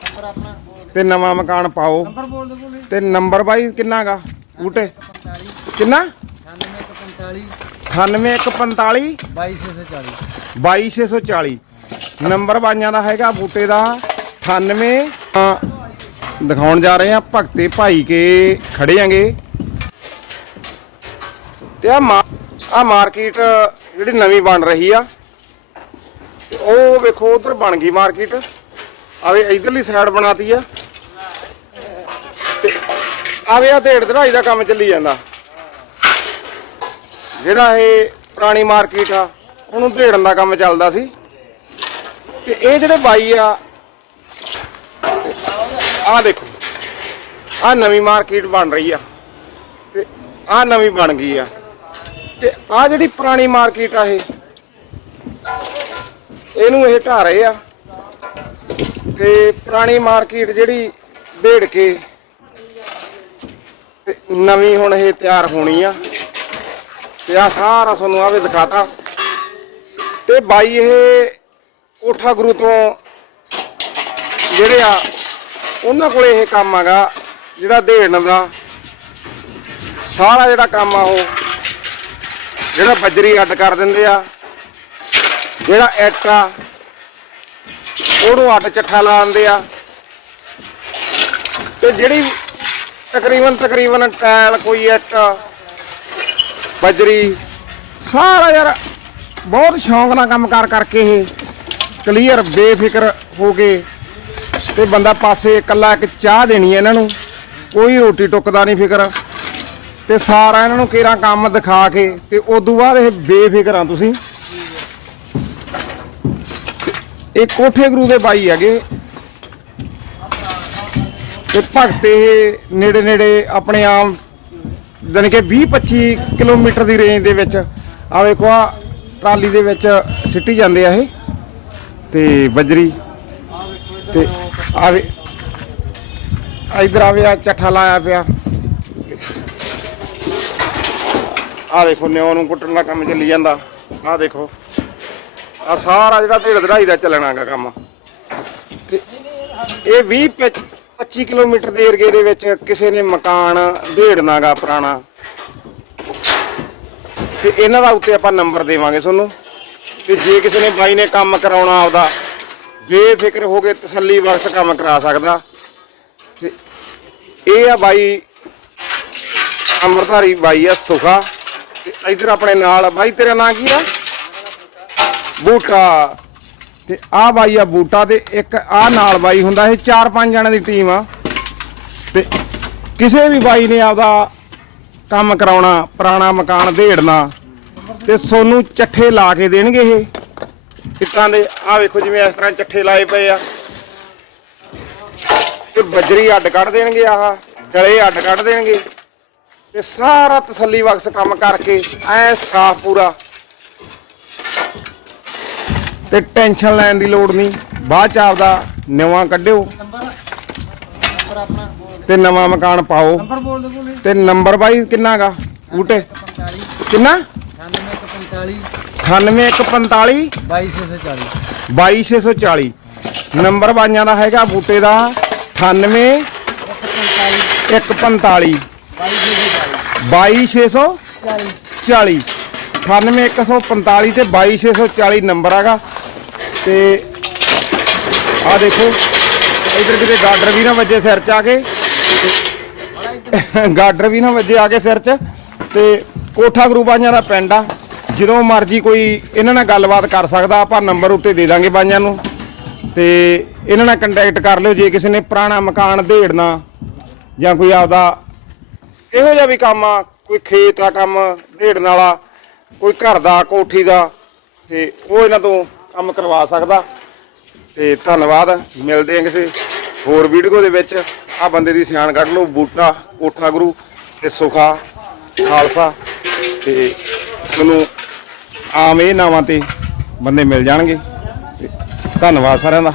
Number ਆਪਣਾ ਤੇ ਨਵਾਂ ਮਕਾਨ ਪਾਓ। ਨੰਬਰ ਬੋਲ ਦੇ ਬੋਲੇ ਤੇ ਨੰਬਰ ਬਾਈ ਕਿੰਨਾਗਾ ਬੂਟੇ 45 ਕਿੰਨਾ? 9145 98145 2240 22640 ਨੰਬਰ ਬਾਈਆਂ ਦਾ ਹੈਗਾ ਬੂਟੇ ਦਾ 98 ਅ, ਦਿਖਾਉਣ ਜਾ ਰਹੇ ਆ ਭਗਤੇ ਭਾਈ ਕੇ ਖੜੇ ਆਂਗੇ ਤੇ ਆ ਆ ਮਾਰਕੀਟ ਜਿਹੜੀ ਨਵੀਂ ਬਣ ਰਹੀ ਆ। ਉਹ ਵੇਖੋ ਉਧਰ ਬਣ ਗਈ ਮਾਰਕੀਟ। ਆਵੇ ਇਧਰਲੀ ਸਾਈਡ ਬਣਾਤੀ ਆ। ਤੇ ਆਵੇ ਆ ਢੇੜ ਧੜਾਈ ਦਾ ਕੰਮ ਚੱਲੀ ਜਾਂਦਾ। ਜਿਹੜਾ ਇਹ ਪੁਰਾਣੀ ਮਾਰਕੀਟ ਆ, ਉਹਨੂੰ ਢੇੜਨ ਦਾ ਕੰਮ ਚੱਲਦਾ ਸੀ। ਤੇ ਇਹ ਜਿਹੜੇ ਬਾਈ ਆ ਆਹ ਦੇਖੋ, ਆਹ ਨਵੀਂ ਮਾਰਕੀਟ ਬਣ ਰਹੀ ਆ। ਤੇ ਆਹ ਨਵੀਂ ਬਣ ਗਈ ਆ। ਤੇ ਆਹ ਜਿਹੜੀ ਪੁਰਾਣੀ ਮਾਰਕੀਟ ਆ ਇਹ, ਇਹਨੂੰ ਇਹ ਢਾ ਰਹੇ ਆ। ਤੇ ਪੁਰਾਣੀ ਮਾਰਕੀਟ ਜਿਹੜੀ ਢੇੜ ਕੇ ਤੇ ਨਵੀਂ ਹੁਣ ਇਹ ਤਿਆਰ ਹੋਣੀ ਆ। ਤੇ ਆ ਸਾਰਾ ਤੁਹਾਨੂੰ ਆਵੇ ਦਿਖਾਤਾ। ਤੇ ਬਾਈ ਇਹ ਕੋਠਾ ਗੁਰੂ ਤੋਂ ਜਿਹੜੇ ਆ, ਉਹਨਾਂ ਕੋਲੇ ਇਹ ਕੰਮ ਹੈਗਾ, ਜਿਹੜਾ ਦੇਣ ਦਾ। ਸਾਰਾ ਜਿਹੜਾ ਕੰਮ ਆ ਉਹ ਜਿਹੜਾ ਬੱਜਰੀ ਅੱਡ ਕਰ ਦਿੰਦੇ ਆ, ਜਿਹੜਾ ਇੱਟ ਆ ਉਹਨੂੰ ਅੱਡ ਚੱਠਾ ਲਾ ਦਿੰਦੇ ਆ। ਤੇ ਜਿਹੜੀ ਤਕਰੀਬਨ ਤਕਰੀਬਨ ਟੈਲ ਕੋਈ ਇੱਟ, ਬਜਰੀ, ਸਾਰਾ ਯਾਰ ਬਹੁਤ ਸ਼ੌਂਕ ਨਾਲ ਕੰਮ ਕਰ ਕਰਕੇ ਇਹ ਕਲੀਅਰ, ਬੇਫਿਕਰ ਹੋ ਕੇ ਤੇ ਬੰਦਾ ਪਾਸੇ ਇਕੱਲਾ ਇੱਕ ਚਾਹ ਦੇਣੀ ਹੈ ਇਹਨਾਂ ਨੂੰ, ਕੋਈ ਰੋਟੀ ਟੁੱਕਦਾ ਨਹੀਂ ਫਿਕਰ। ਤੇ ਸਾਰਾ ਇਹਨਾਂ ਨੂੰ ਕੇਰਾ ਕੰਮ ਦਿਖਾ ਕੇ ਤੇ ਤੋਂ ਬਾਅਦ ਇਹ ਬੇਫਿਕਰ ਆ ਤੁਸੀਂ। ਇਹ ਕੋਠੇ ਗੁਰੂ ਦੇ ਬਾਈ ਹੈਗੇ। ਤੇ ਭਗਤ ਇਹ ਨੇੜੇ ਨੇੜੇ ਆਪਣੇ ਆਮ, ਜਾਣੀ ਕਿ 20 25 ਕਿਲੋਮੀਟਰ ਦੀ ਰੇਂਜ ਦੇ ਵਿੱਚ ਆ ਵੇਖੋ ਆ ਟਰਾਲੀ ਦੇ ਵਿੱਚ ਸਿੱਟੀ ਜਾਂਦੇ ਆ ਇਹ। ਤੇ ਬਜਰੀ, ਤੇ ਆਵੇ ਇਧਰ ਆਵੇ ਆ ਚੱਠਾ ਲਾਇਆ ਪਿਆ। ਆ ਦੇਖੋ ਨਿਉ ਨੂੰ ਕੁੱਟਣ ਦਾ ਕੰਮ ਚੱਲੀ ਜਾਂਦਾ। ਆ ਦੇਖੋ। ਆ ਸਾਰਾ ਜਿਹੜਾ ਢੇੜ ਧੜਾਈ ਦਾ ਚੱਲਣਾਗਾ ਕੰਮ। ਤੇ ਇਹ 20 ਪੱਚ- 25 ਕਿਲੋਮੀਟਰ ਦੇ ਏਰੀਏ ਦੇ ਵਿੱਚ ਕਿਸੇ ਨੇ ਮਕਾਨ ਢੇੜਨਾਗਾ ਪੁਰਾਣਾ। ਤੇ ਇਹਨਾਂ ਦਾ ਉੱਤੇ ਆਪਾਂ ਨੰਬਰ ਦੇਵਾਂਗੇ ਤੁਹਾਨੂੰ। ਤੇ ਜੇ ਕਿਸੇ ਨੇ ਬਾਈ ਨੇ ਕੰਮ ਕਰਾਉਣਾ ਆਪਦਾ, ਬੇਫਿਕਰ ਹੋ ਕੇ ਤਸੱਲੀ ਬਖਸ਼ ਕੰਮ ਕਰਾ ਸਕਦਾ। ਤੇ ਇਹ ਆ ਬਾਈ, ਅੰਮ੍ਰਿਤਧਾਰੀ ਬਾਈ ਆ ਸੁਖਾ। ਤੇ ਇਧਰ ਆਪਣੇ ਨਾਲ ਬਾਈ, ਤੇਰਾ ਨਾਂ ਕੀ ਆ? ਬੂਟਾ। ਤੇ ਆ ਬਾਈ ਆ ਬੂਟਾ ਤੇ ਇੱਕ ਆ ਨਾਲ ਬਾਈ ਹੁੰਦਾ ਇਹ ਚਾਰ ਪੰਜ ਜਣਿਆਂ ਦੀ ਟੀਮ ਆ। ਤੇ ਕਿਸੇ ਵੀ ਬਾਈ ਨੇ ਆਪਦਾ ਕੰਮ ਕਰਾਉਣਾ, ਪੁਰਾਣਾ ਮਕਾਨ ਢੇੜਨਾ ਤੇ ਸੋਨੂੰ ਚੱਠੇ ਲਾ ਕੇ ਦੇਣਗੇ ਇਹ। ਇੱਟਾਂ ਦੇ ਆ ਵੇਖੋ ਜਿਵੇਂ ਇਸ ਤਰ੍ਹਾਂ ਚੱਠੇ ਲਾਏ ਪਏ ਆ। ਤੇ ਬਜਰੀ ਅੱਡ ਕੱਢ ਦੇਣਗੇ ਆਹ, ਗਲੇ ਅੱਡ ਕੱਢ ਦੇਣਗੇ। ਤੇ ਸਾਰਾ ਤਸੱਲੀ ਬਖਸ਼ ਕੰਮ ਕਰਕੇ, ਐ ਸਾਫ਼ ਪੂਰਾ ਤੇ ਟੈਨਸ਼ਨ ਲੈਣ ਦੀ ਲੋੜ ਨਹੀਂ। ਬਾਅਦ ਚ ਆਪਦਾ ਨਵਾਂ ਕੱਢਿਓ। ਤੇ ਨਵਾਂ ਮਕਾਨ ਪਾਓ। ਤੇ ਨੰਬਰ ਬਾਈ ਕਿੰਨਾਗਾ ਬੂਟੇ 45 ਕਿੰਨਾ? 9145 98145 2240 22640 ਨੰਬਰ ਬਾਈਆਂ ਦਾ ਹੈਗਾ ਬੂਟੇ ਦਾ 98 145 22640 40 98145 ਤੇ 22640 ਨੰਬਰ ਹੈਗਾ ਤੇ ਆ ਦੇਖੋ, ਇਧਰ ਕਿਤੇ ਗਾਡਰ ਵੀ ਨਾ ਵੱਜੇ ਸਿਰ ਚ ਆ ਕੇ। ਗਾਡਰ ਵੀ ਨਾ ਵੱਜੇ ਆ ਕੇ ਸਿਰ ਚ ਤੇ ਕੋਠਾ ਗੁਰੂ ਬਾਈਆਂ ਦਾ ਪਿੰਡ ਆ। ਜਦੋਂ ਮਰਜ਼ੀ ਕੋਈ ਇਹਨਾਂ ਨਾਲ ਗੱਲਬਾਤ ਕਰ ਸਕਦਾ, ਆਪਾਂ ਨੰਬਰ ਉੱਤੇ ਦੇ ਦਾਂਗੇ ਬਾਈਆਂ ਨੂੰ। ਤੇ ਇਹਨਾਂ ਨਾਲ ਕੰਟੈਕਟ ਕਰ ਲਿਓ ਜੇ ਕਿਸੇ ਨੇ ਪੁਰਾਣਾ ਮਕਾਨ ਢੇੜਨਾ ਜਾਂ ਕੋਈ ਆਪਦਾ ਇਹੋ ਜਿਹਾ ਵੀ ਕੰਮ ਆ, ਕੋਈ ਖੇਤ ਦਾ ਕੰਮ ਢੇੜਨ ਵਾਲਾ, ਕੋਈ ਘਰ ਦਾ, ਕੋਠੀ ਦਾ, ਤੇ ਉਹ ਇਹਨਾਂ ਤੋਂ ਕੰਮ ਕਰਵਾ ਸਕਦਾ। ਤੇ ਧੰਨਵਾਦ, ਮਿਲਦੇ ਹਾਂ ਕਿਸੇ ਹੋਰ ਵੀਡੀਓ ਦੇ ਵਿੱਚ। ਆ ਬੰਦੇ ਦੀ ਸਿਆਣ ਕੱਢ ਲਓ, ਬੂਟਾ, ਕੋਠਾ ਗੁਰੂ ਤੇ ਸੁਖਾ, ਖਾਲਸਾ। ਤੇ ਮੈਨੂੰ ਆਮ ਇਹ ਨਾਵਾਂ ਤੇ ਬੰਦੇ ਮਿਲ ਜਾਣਗੇ। ਤੇ ਧੰਨਵਾਦ ਸਾਰਿਆਂ ਦਾ।